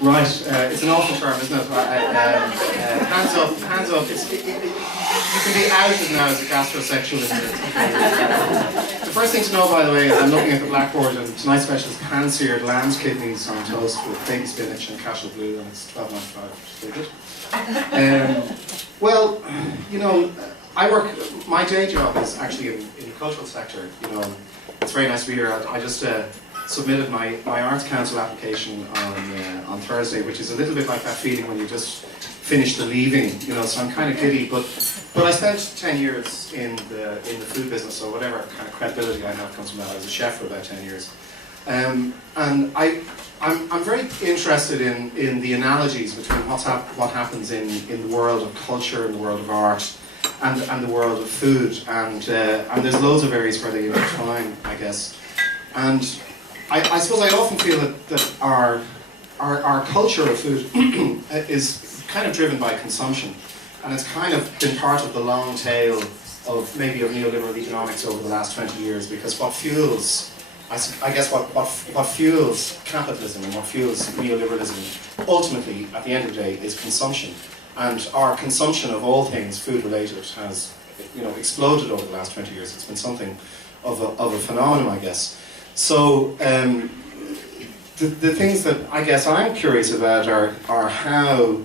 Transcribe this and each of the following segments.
Right, it's an awful term, isn't it? Hands up, hands up. You can be outed now as a gastrosexual. The first thing to know, by the way, is I'm looking at the blackboard, and tonight's special is pan-seared lamb's kidneys on toast with baby spinach and cashew blue, and it's $12.95, which is very good. Well, you know, my day job is actually in the cultural sector. You know, it's very nice to be here. I just submitted my Arts Council application on Thursday, which is a little bit like that feeling when you just finish the leaving, you know, so I'm kind of giddy, but I spent 10 years in the food business, so whatever kind of credibility I have comes from that. I was a chef for about 10 years. And I'm very interested in the analogies between what happens in the world of culture, in the world of art, and the world of food, and there's loads of areas where they intertwine, I guess. And I suppose I often feel that our culture of food is kind of driven by consumption, and it's kind of been part of the long tail of maybe of neoliberal economics over the last 20 years, because what fuels, I guess what fuels capitalism and what fuels neoliberalism ultimately at the end of the day is consumption. And our consumption of all things food related has, you know, exploded over the last 20 years. It's been something of a phenomenon, I guess. So the things that I guess I'm curious about are how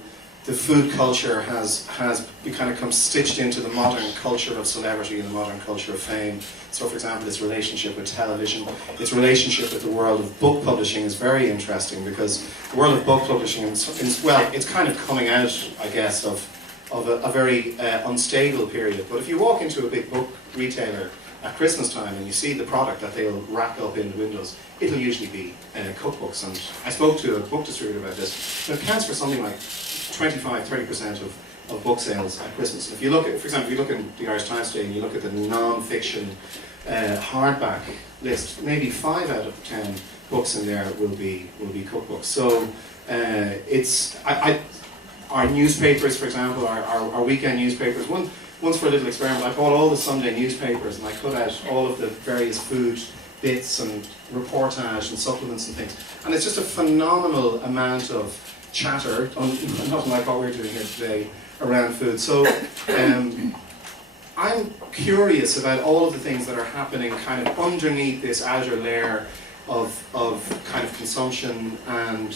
the food culture has kind of come stitched into the modern culture of celebrity and the modern culture of fame. So, for example, its relationship with television, its relationship with the world of book publishing is very interesting, because the world of book publishing it's kind of coming out, I guess, of a very unstable period. But if you walk into a big book retailer at Christmas time and you see the product that they'll rack up in the windows, it'll usually be cookbooks. And I spoke to a book distributor about this. It counts for something like 25–30% of book sales at Christmas. If you look at, for example, if you look in the Irish Times today and you look at the non-fiction hardback list, maybe 5 out of 10 books in there will be cookbooks. So our newspapers, for example, our weekend newspapers. Once for a little experiment, I bought all the Sunday newspapers and I cut out all of the various food bits and reportage and supplements and things. And it's just a phenomenal amount of chatter, nothing like what we're doing here today, around food. So I'm curious about all of the things that are happening kind of underneath this outer layer of kind of consumption, and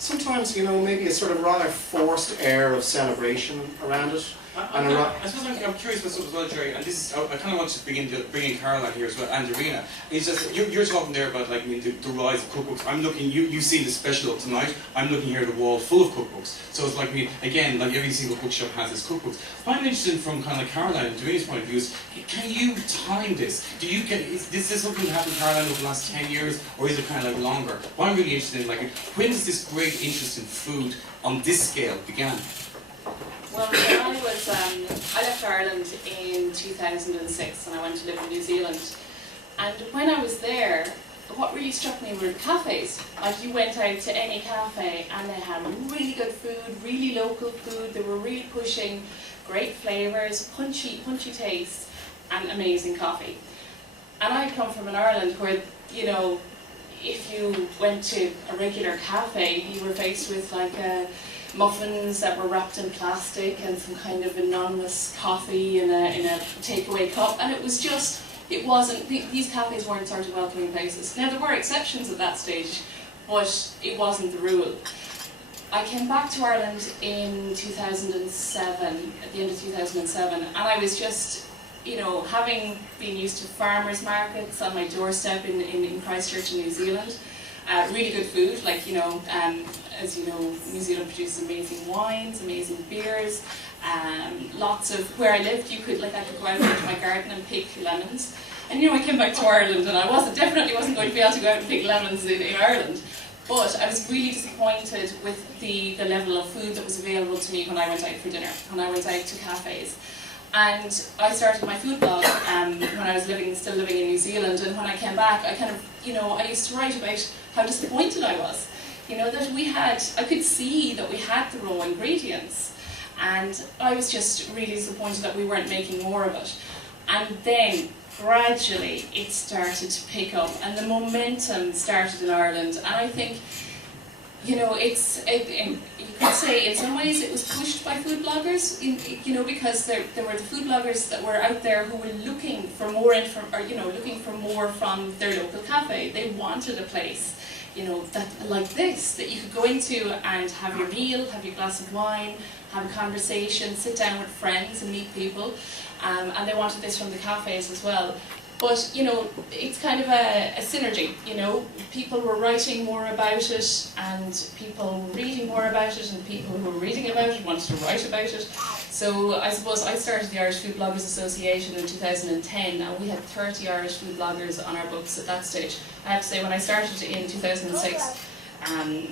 sometimes, you know, maybe a sort of rather forced air of celebration around it. I suppose I'm curious about something as well, Gerry, and this is, I kind of want to bring in Caroline here as well, and Darina. It's just, you're talking there about, like, I mean, the rise of cookbooks. I'm looking, you've seen the special up tonight, I'm looking here at a wall full of cookbooks. So it's like, I mean, again, like every single bookshop has its cookbooks. What I'm interested from kind of like Caroline and Darina's point of view is, can you time this? Do you get, is this something that happened, Caroline, over the last 10 years, or is it kind of like longer? What I'm really interested in, like, when does this great interest in food on this scale began? Well, when I left Ireland in 2006 and I went to live in New Zealand. And when I was there, what really struck me were the cafes. Like, you went out to any cafe and they had really good food, really local food. They were really pushing great flavours, punchy taste, and amazing coffee. And I come from an Ireland where, you know, if you went to a regular cafe, you were faced with like muffins that were wrapped in plastic and some kind of anonymous coffee in a takeaway cup, and it was just, it wasn't, these cafes weren't sort of welcoming places. Now there were exceptions at that stage, but it wasn't the rule. I came back to Ireland in 2007, at the end of 2007, and I was just, you know, having been used to farmers markets on my doorstep in Christchurch in New Zealand. Really good food, like, you know, as you know, New Zealand produces amazing wines, amazing beers, lots of, where I lived, I could go out into my garden and pick lemons. And, you know, I came back to Ireland and I definitely wasn't going to be able to go out and pick lemons in Ireland. But I was really disappointed with the level of food that was available to me when I went out for dinner, when I went out to cafes. And I started my food blog when I was still living in New Zealand, and when I came back, I kind of, you know, I used to write about how disappointed I was. You know, that I could see that we had the raw ingredients, and I was just really disappointed that we weren't making more of it. And then, gradually, it started to pick up, and the momentum started in Ireland, and I think you know, you could say in some ways it was pushed by food bloggers, you know, because there were the food bloggers that were out there who were looking for more looking for more from their local cafe. They wanted a place, you know, like this, that you could go into and have your meal, have your glass of wine, have a conversation, sit down with friends and meet people, and they wanted this from the cafes as well. But, you know, it's kind of a synergy, you know. People were writing more about it, and people were reading more about it, and people who were reading about it wanted to write about it. So I suppose I started the Irish Food Bloggers Association in 2010, and we had 30 Irish food bloggers on our books at that stage. I have to say, when I started in 2006,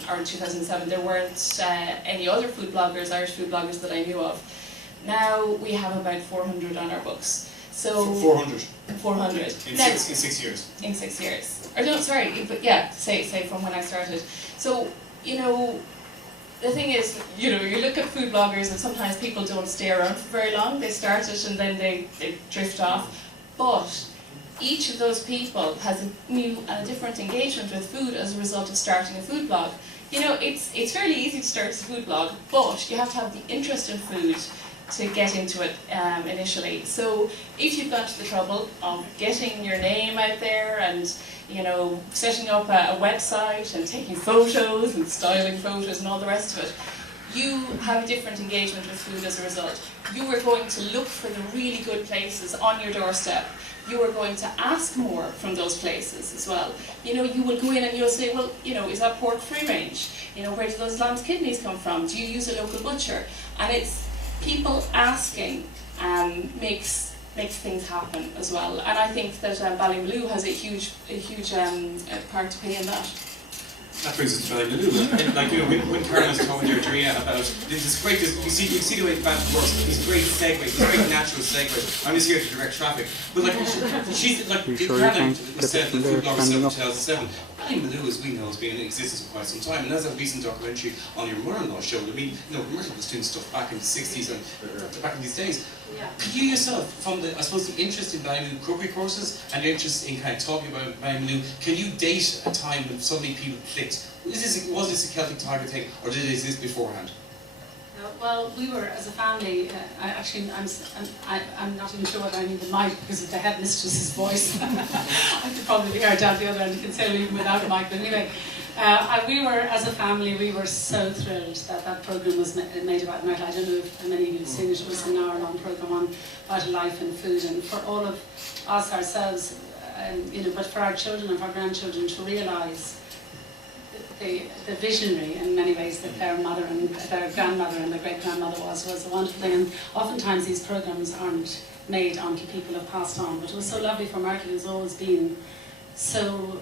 or in 2007, there weren't any other food bloggers, Irish food bloggers that I knew of. Now we have about 400 on our books. So 400. 400. In 6 years. In 6 years. Or no, sorry, but yeah, say from when I started. So, you know, the thing is, you know, you look at food bloggers and sometimes people don't stay around for very long. They start it and then they drift off. But each of those people has a new and a different engagement with food as a result of starting a food blog. You know, it's fairly easy to start a food blog, but you have to have the interest in food to get into it initially. So if you've gone to the trouble of getting your name out there and, you know, setting up a website and taking photos and styling photos and all the rest of it, you have a different engagement with food as a result. You are going to look for the really good places on your doorstep. You are going to ask more from those places as well. You know, you will go in and you'll say, well, you know, is that pork free range? You know, where do those lamb's kidneys come from? Do you use a local butcher? And it's people asking makes things happen as well. And I think that Ballymaloe has a huge part to play in that. That brings us to Ballymaloe. Like, you know, when Karen was talking to Darina about this great, you see the way the band works. These great segues, these great natural segues. I'm just here to direct traffic. But like, she's like, Caroline said that food blogger 2007. Ballymaloe, as we know, has been in existence for quite some time, and there's a recent documentary on your mother-in-law show. I mean, you know, Myrtle was doing stuff back in the 60s and back in these days. Yeah. Could you yourself, from the, I suppose, the interest in Ballymaloe cookery courses and your interest in kind of talking about Ballymaloe, can you date a time when suddenly people clicked? Was this a Celtic Tiger thing, or did it exist beforehand? Well, we were, as a family, I'm not even sure whether I need the mic because of the headmistress's voice. I could probably be heard down the other end, you can say even without a mic, but anyway. We were, as a family, we were so thrilled that that programme was made about Myrtle. I don't know if many of you have seen it. It was an hour-long programme on vital life and food, and for all of us ourselves, you know, but for our children and for our grandchildren to realise the visionary, in many ways, that their mother and their grandmother and their great-grandmother was a wonderful thing. And oftentimes these programmes aren't made until people have passed on. But it was so lovely for Myrtle, who's always been so,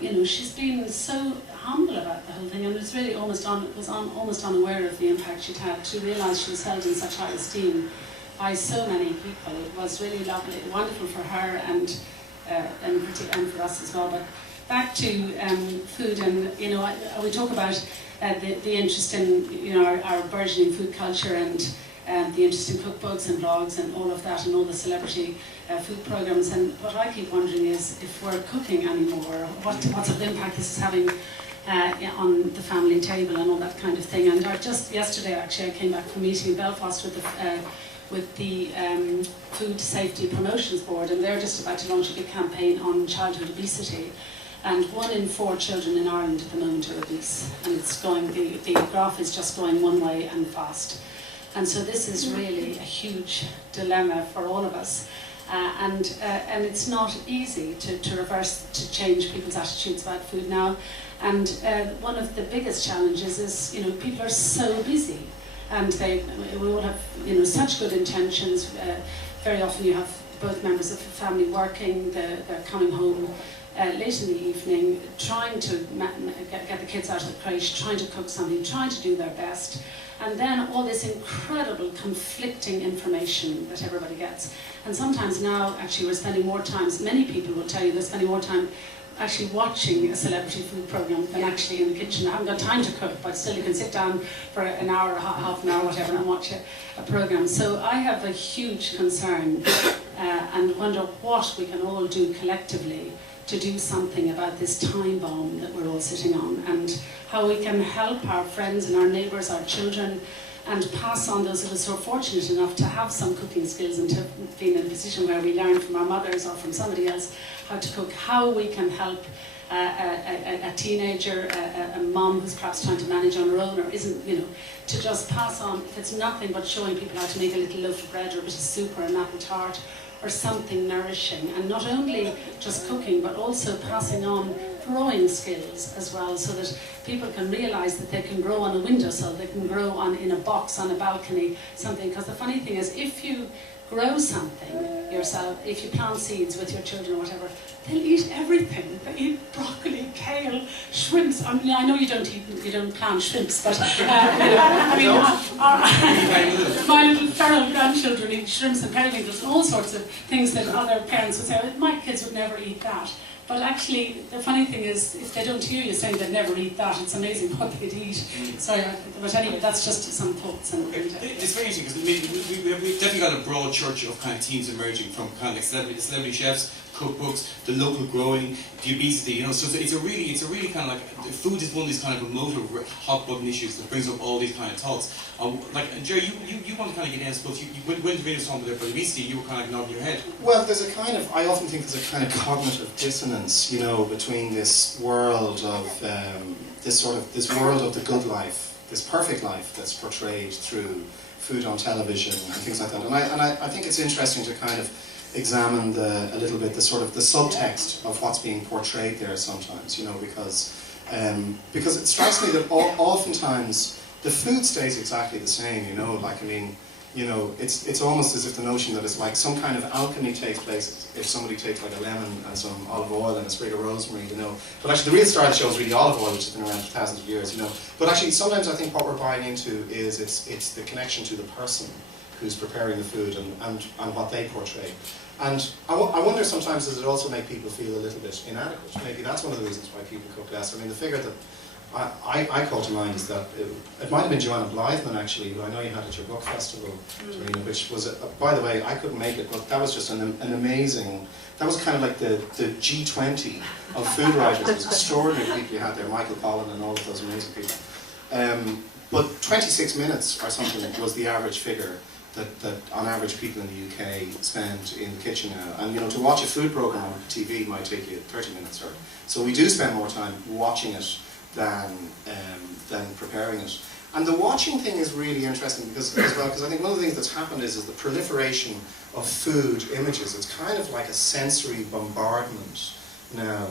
you know, she's been so humble about the whole thing, and it's really almost unaware of the impact she'd had. To realise she was held in such high esteem by so many people. It was really lovely, wonderful for her and for us as well. But back to food, and you know, we talk about the interest in, you know, our burgeoning food culture and the interest in cookbooks and blogs and all of that, and all the celebrity food programs. And what I keep wondering is if we're cooking anymore, what sort of impact this is having on the family table and all that kind of thing. And just yesterday, actually, I came back from a meeting in Belfast with the Food Safety Promotions Board, and they're just about to launch a big campaign on childhood obesity. And 1 in 4 children in Ireland at the moment are obese, and it's going, the graph is just going one way and fast. And so this is really a huge dilemma for all of us, and it's not easy to reverse, to change people's attitudes about food now. And one of the biggest challenges is, you know, people are so busy, and we all have, you know, such good intentions. Very often you have both members of the family working, they're coming home late in the evening, trying to get the kids out of the crèche, trying to cook something, trying to do their best, and then all this incredible conflicting information that everybody gets. And sometimes now, actually, we're spending more time, many people will tell you they're spending more time actually watching a celebrity food programme than actually in the kitchen. I haven't got time to cook, but still you can sit down for an hour, half an hour, whatever, and watch a programme. So I have a huge concern and wonder what we can all do collectively to do something about this time bomb that we're all sitting on, and how we can help our friends and our neighbours, our children, and pass on those of us who are fortunate enough to have some cooking skills and to be in a position where we learn from our mothers or from somebody else how to cook, how we can help a teenager, a mom who's perhaps trying to manage on her own or isn't, you know, to just pass on, if it's nothing but showing people how to make a little loaf of bread or a bit of soup or an apple tart or something nourishing, and not only just cooking but also passing on growing skills as well, so that people can realise that they can grow on a windowsill, they can grow in a box, on a balcony, something. Because the funny thing is, if you grow something yourself, if you plant seeds with your children or whatever, they'll eat everything. They eat broccoli, kale, shrimps. I mean, I know you don't plant shrimps, but you know, I mean, my little feral grandchildren eat shrimps and periwinkles and all sorts of things that other parents would say, my kids would never eat that. But actually, the funny thing is, if they don't hear you saying they'd never eat that, it's amazing what they'd eat. Sorry, but anyway, that's just some thoughts. It's very interesting because we've definitely got a broad church of kind of teams emerging from kind of like celebrity chefs, cookbooks, the local growing, the obesity, you know, so it's a really kind of like, food is one of these kind of emotive, hot button issues that brings up all these kind of thoughts. Like, Gerry, you want to kind of get in, I suppose, when Darina was talking about obesity, you were kind of nodding your head. Well, there's a kind of, I often think there's a kind of cognitive dissonance, you know, between this world of, this world of the good life, this perfect life that's portrayed through food on television and things like that. And I think it's interesting to kind of examine a little bit the sort of the subtext of what's being portrayed there sometimes, you know, because it strikes me that oftentimes the food stays exactly the same, you know, like, I mean, you know, it's almost as if the notion that it's like some kind of alchemy takes place if somebody takes like a lemon and some olive oil and a sprig of rosemary, you know. But actually the real star of the show is really olive oil, which has been around for thousands of years, you know. But actually sometimes I think what we're buying into is it's the connection to the person who's preparing the food and what they portray. And I wonder sometimes, does it also make people feel a little bit inadequate? Maybe that's one of the reasons why people cook less. I mean, the figure that I call to mind is that it might have been Joanna Blythman actually, who I know you had at your book festival, Darina, which was, by the way, I couldn't make it, but that was just an amazing, that was kind of like the G20 of food writers. It was extraordinary people you had there, Michael Pollan and all of those amazing people. But 26 minutes or something was the average figure that on average people in the UK spend in the kitchen now. And you know, to watch a food programme on TV might take you 30 minutes. So we do spend more time watching it than preparing it. And the watching thing is really interesting because I think one of the things that's happened is the proliferation of food images. It's kind of like a sensory bombardment now.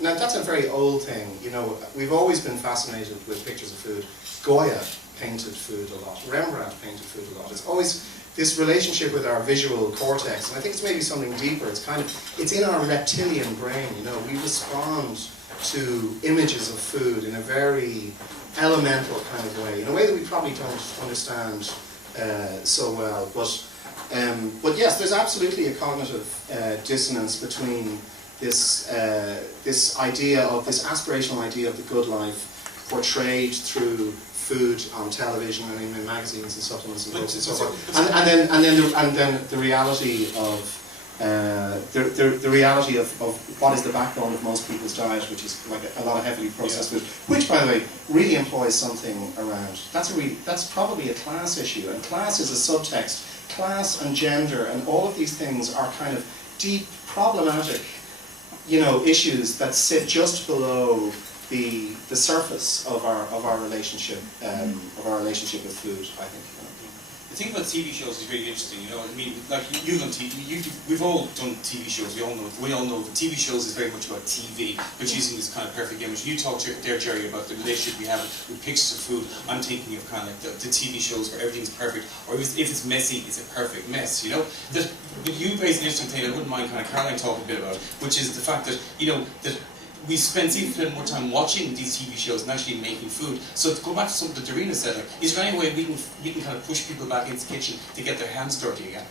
Now that's a very old thing. You know, we've always been fascinated with pictures of food. Goya painted food a lot. Rembrandt painted food a lot. It's always this relationship with our visual cortex, and I think it's maybe something deeper. It's in our reptilian brain. You know, we respond to images of food in a very elemental kind of way, in a way that we probably don't understand so well. But yes, there's absolutely a cognitive dissonance between this aspirational idea of the good life portrayed through food on television and in magazines and supplements and books and so forth, and then the reality of the reality of what is the backbone of most people's diet, which is like a lot of heavily processed food, which, by the way, really employs something around. That's probably a class issue, and class is a subtext. Class and gender and all of these things are kind of deep, problematic, you know, issues that sit just below the surface of our relationship with food, I think. The thing about TV shows is really interesting, you know. I mean, like you've done TV, we've all done TV shows. We all know that TV shows is very much about TV, but using this kind of perfect image. You talked there, Gerry, about the relationship we have with pictures of food. I'm thinking of kind of like the TV shows where everything's perfect, or if it's messy, it's a perfect mess, you know. But you raised an interesting thing I wouldn't mind kind of Caroline talking a bit about, which is the fact that, you know, that we spend more time watching these TV shows than actually making food. So to go back to something that Darina said, like, is there any way we can kind of push people back into the kitchen to get their hands dirty again?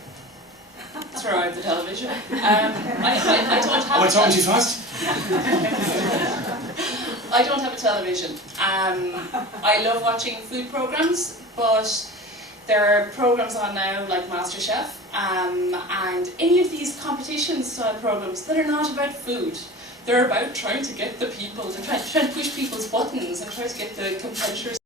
Throw out the television. I don't have. Am I talking too fast? I don't have a television. I love watching food programs, but there are programs on now like MasterChef and any of these competition style programs that are not about food. they're about trying to get the people, they're trying to push people's buttons and trying to get the competitors